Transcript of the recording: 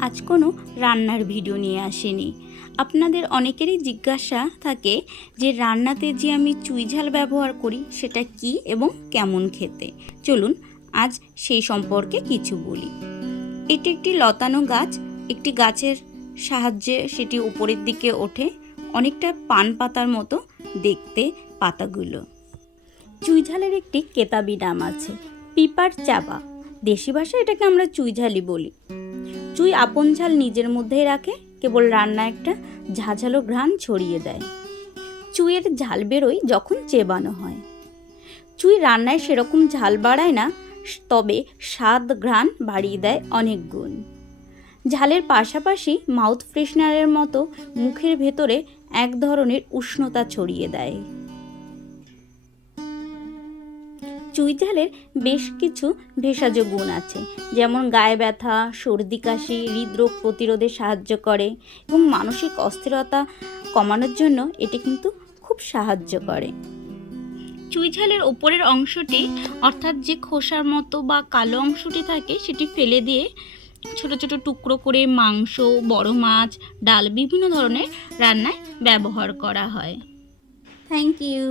আজ কোনো রান্নার ভিডিও নিয়ে আসেনি। আপনাদের অনেকেরই জিজ্ঞাসা থাকে যে রান্নাতে যে আমি চুই ঝাল ব্যবহার করি, সেটা কি এবং কেমন খেতে? চলুন আজ সেই সম্পর্কে কিছু বলি। এটি একটি লতানো গাছ। একটি গাছের সাহায্যে সেটি উপরের দিকে ওঠে। অনেকটা পান পাতার মতো দেখতে পাতাগুলো। চুইঝালের একটি কেতাবি নাম আছে, পিপার চাবা। দেশি ভাষায় এটাকে আমরা চুইঝালি বলি। চুই আপন ঝাল নিজের মধ্যেই রাখে, কেবল রান্না একটা ঝাঝালো ঘ্রাণ ছড়িয়ে দেয়। চুইয়ের ঝাল বেরোয় যখন চেবানো হয়। চুই রান্নায় সেরকম ঝাল বাড়ায় না, তবে স্বাদ ঘ্রাণ বাড়িয়ে দেয় অনেক গুণ। ঝালের পাশাপাশি মাউথ ফ্রেশনারের মতো মুখের ভেতরে এক ধরনের উষ্ণতা ছড়িয়ে দেয়। চুই ঝালের বেশ কিছু ভেষজ গুণ আছে, যেমন গায়ে ব্যথা, সর্দি কাশি, হৃদরোগ প্রতিরোধে সাহায্য করে এবং মানসিক অস্থিরতা কমানোর জন্য এটি কিন্তু খুব সাহায্য করে। চুইঝালের ওপরের অংশটি, অর্থাৎ যে খোসার মতো বা কালো অংশটি থাকে, সেটি ফেলে দিয়ে ছোট ছোট টুকরো করে মাংস, বড় মাছ, ডাল বিভিন্ন ধরনের রান্নায় ব্যবহার করা হয়। Thank you